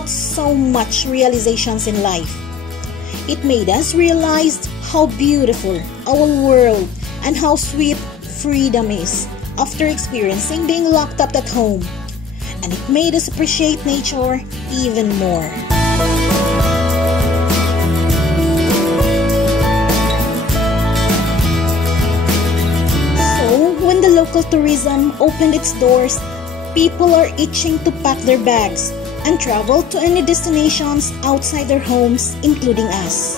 brought so much realizations in life. It made us realize how beautiful our world and how sweet freedom is after experiencing being locked up at home. And it made us appreciate nature even more. So, when the local tourism opened its doors, people are itching to pack their bags and travel to any destinations outside their homes, including us.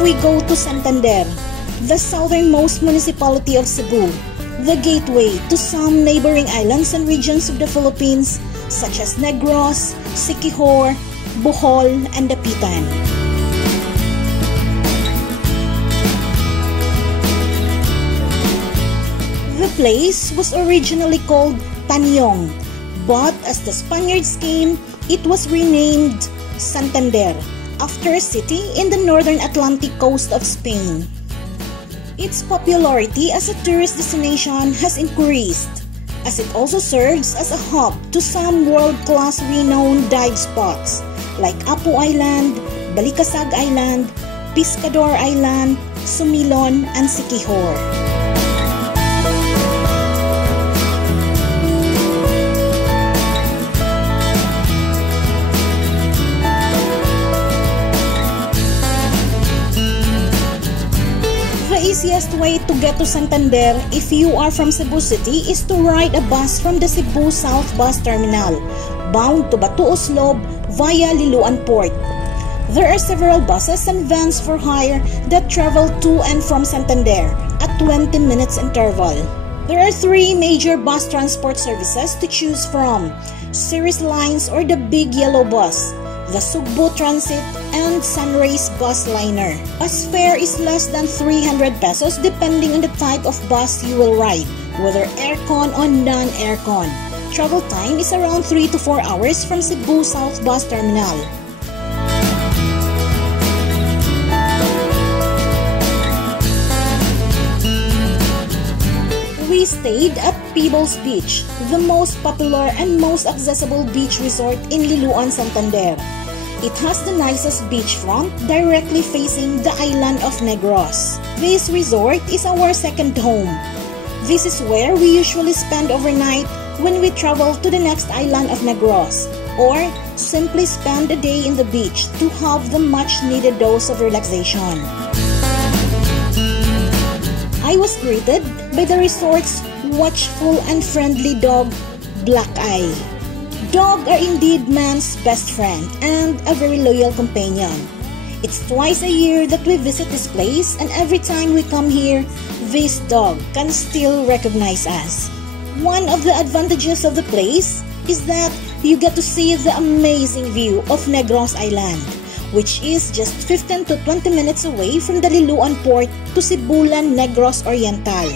We go to Santander, the southernmost municipality of Cebu, the gateway to some neighboring islands and regions of the Philippines such as Negros, Siquijor, Bohol, and Dapitan. The place was originally called Tanyong, but as the Spaniards came, it was renamed Santander, after a city in the northern Atlantic coast of Spain. Its popularity as a tourist destination has increased, as it also serves as a hub to some world-class renowned dive spots like Apo Island, Balikasag Island, Pescador Island, Sumilon, and Siquijor. The easiest way to get to Santander if you are from Cebu City is to ride a bus from the Cebu South Bus Terminal, bound to Batuoslob via Lilo-an Port. There are several buses and vans for hire that travel to and from Santander at 20 minutes interval. There are 3 major bus transport services to choose from: Series Lines or the Big Yellow Bus, the Sugbo Transit, and Sunrays Bus Liner. Bus fare is less than 300 pesos depending on the type of bus you will ride, whether aircon or non-aircon. Travel time is around 3 to 4 hours from Cebu South Bus Terminal. We stayed at Pebbles Beach, the most popular and most accessible beach resort in Lilo-an, Santander. It has the nicest beachfront directly facing the island of Negros. This resort is our second home. This is where we usually spend overnight when we travel to the next island of Negros, or simply spend a day in the beach to have the much-needed dose of relaxation. I was greeted by the resort's watchful and friendly dog, Black Eye. Dogs are indeed man's best friend and a very loyal companion. It's twice a year that we visit this place, and every time we come here, this dog can still recognize us. One of the advantages of the place is that you get to see the amazing view of Negros Island, which is just 15 to 20 minutes away from the Lilo-an Port to Cebulan Negros Oriental.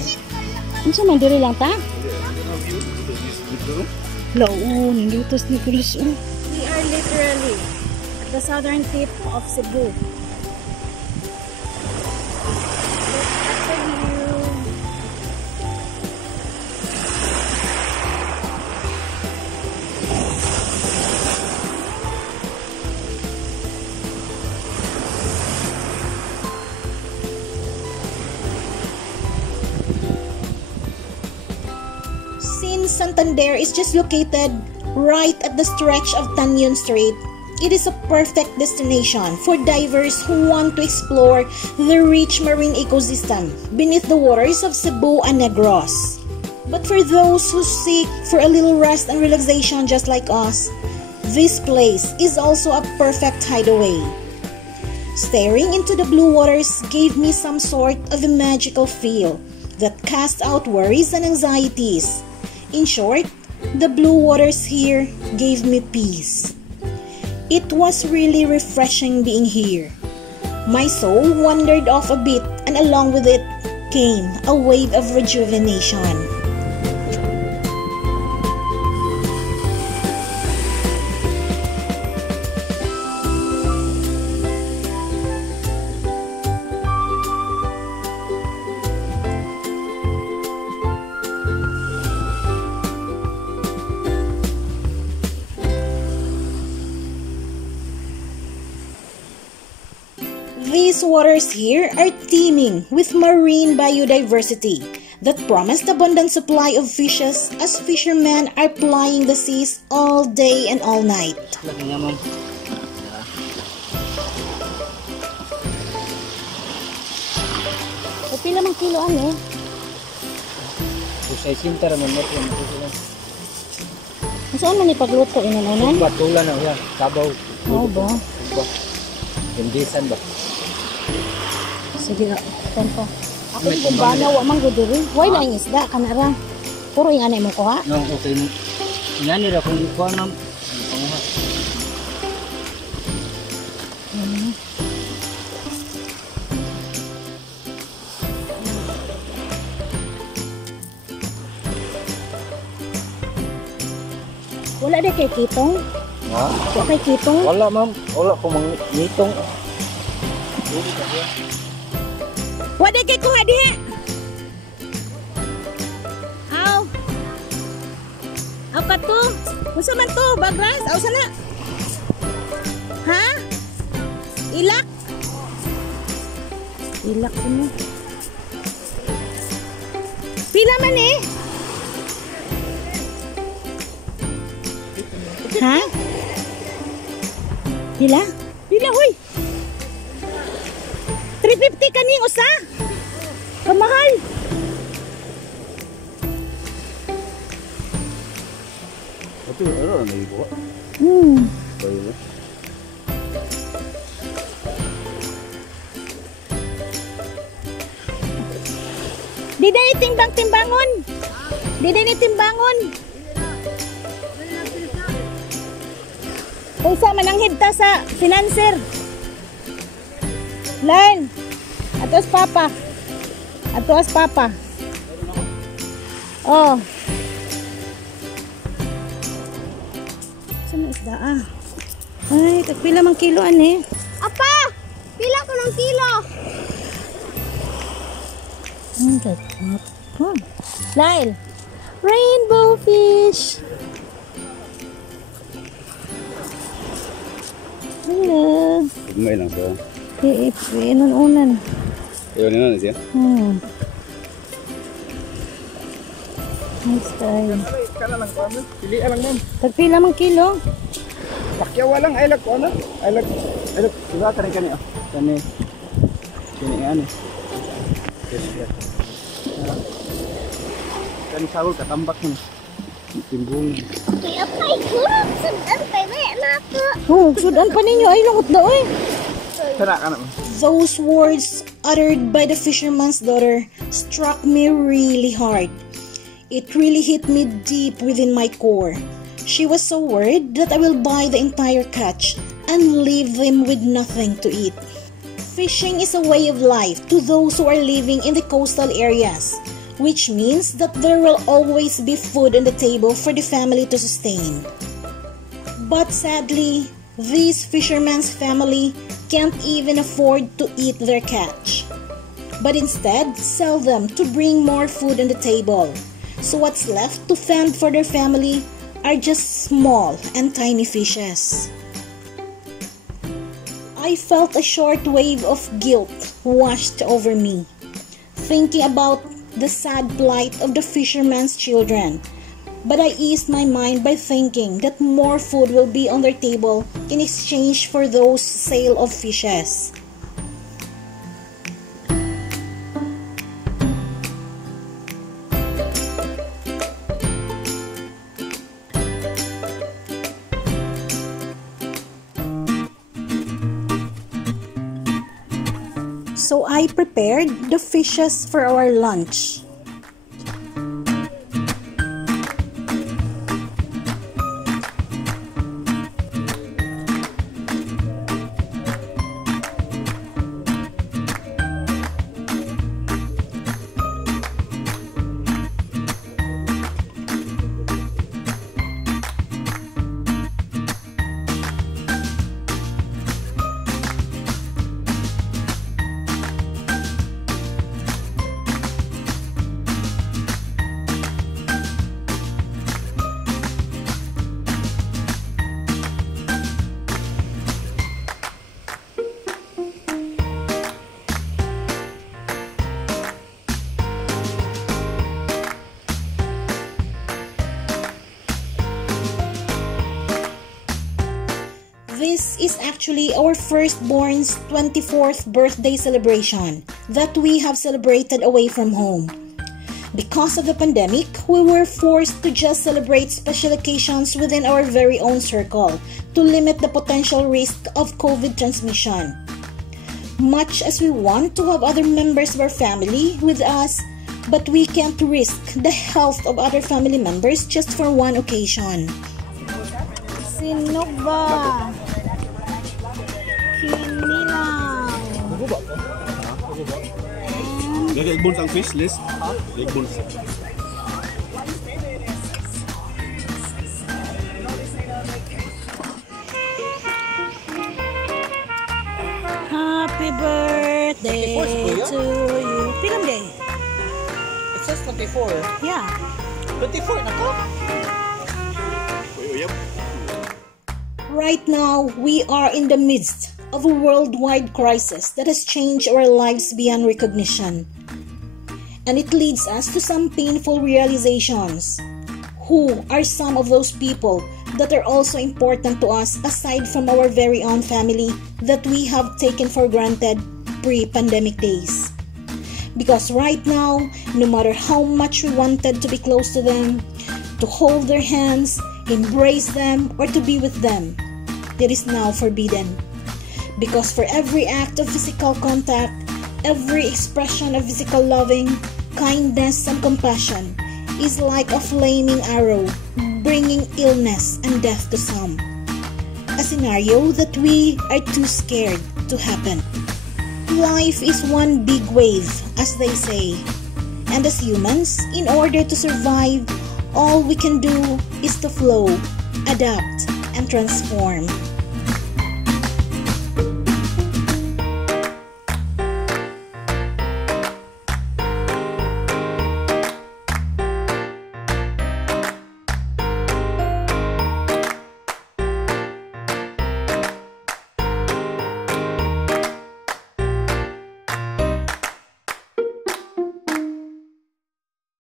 Ano man diri lang ta? Laon, lutos ni Kulis. We are literally at the southern tip of Cebu. Look at the view. Since Santander is just located right at the stretch of Tanyon Strait, it is a perfect destination for divers who want to explore the rich marine ecosystem beneath the waters of Cebu and Negros. But for those who seek for a little rest and relaxation just like us, this place is also a perfect hideaway. Staring into the blue waters gave me some sort of a magical feel that cast out worries and anxieties. In short, the blue waters here gave me peace. It was really refreshing being here. My soul wandered off a bit, and along with it came a wave of rejuvenation. These waters here are teeming with marine biodiversity that promised abundant supply of fishes as fishermen are plying the seas all day and all night. Pila mang kilo ano? Kusay sinta raman mo ko sila. Saan man ipagluto inunan? Batulan na ya, sabaw. Oo ba? Hindisan ba? Sige na, tempo. Ako yung banaw, amang gudiri. Why na yung isda, kanara. Puro yung anay mo ko ha? No, okay. Yan nila kung ikuha ma'am. Panguha. Wala din kay kitong? Ha? Wala kay kitong? Wala ma'am. Wala ko mang nitong. Wala kay ko nga dihe. Aw. Aw ka to. Gusto man to, bagras. Aw sana. Ha? Ilak. Ilak mo. Pila man eh. Ha? Pila? Pila hoy. 350 kaning usa. Kamahal. Ito ano na ibo? Bayo. Di day timbang-timbangon. Di day ni timbangon. Kaysa mananghid ta sa financer. Len. Atos papa. Atos papa. Oh. Saan isda ah? Ay, tagpila mang kilo ani. Apa! Pila ko ng kilo. Lyle. Rainbow fish. Hello. May lang so. Inunan. Inunan siya. Nice time. Kana lang ko ano? Pili lang ma'am. Tagpila mang kilo. Pakyawa lang ay lag ko ano? Ay lag. Diba ka rin kani ah. Kani. Kani ano? Kani sawol katambak mo. Timbung. Okay, apay ko. Sudan pa na ako. Oh, sudan pa ninyo ay langot na oy. Tara ka na. Those words uttered by the fisherman's daughter struck me really hard. It really hit me deep within my core. She was so worried that I will buy the entire catch and leave them with nothing to eat. Fishing is a way of life to those who are living in the coastal areas, which means that there will always be food on the table for the family to sustain. But sadly, this fisherman's family can't even afford to eat their catch, but instead sell them to bring more food on the table. So what's left to fend for their family are just small and tiny fishes. I felt a short wave of guilt washed over me, thinking about the sad plight of the fisherman's children. But I eased my mind by thinking that more food will be on their table in exchange for those sale of fishes. So I prepared the fishes for our lunch. This is actually our firstborn's 24th birthday celebration that we have celebrated away from home. Because of the pandemic, we were forced to just celebrate special occasions within our very own circle to limit the potential risk of COVID transmission. Much as we want to have other members of our family with us, but we can't risk the health of other family members just for one occasion. Sinog ba? Kinilaw. Gagay buns ang fish list. Gagay buns. Happy birthday to you. Pilang day? It says 24. Yeah. 24 na to? Right now, we are in the midst of a worldwide crisis that has changed our lives beyond recognition. And it leads us to some painful realizations. Who are some of those people that are also important to us aside from our very own family that we have taken for granted pre-pandemic days? Because right now, no matter how much we wanted to be close to them, to hold their hands, embrace them, or to be with them, it is now forbidden. Because for every act of physical contact, every expression of physical loving, kindness, and compassion is like a flaming arrow, bringing illness and death to some. A scenario that we are too scared to happen. Life is one big wave, as they say. And as humans, in order to survive, all we can do is to flow, adapt, and transform.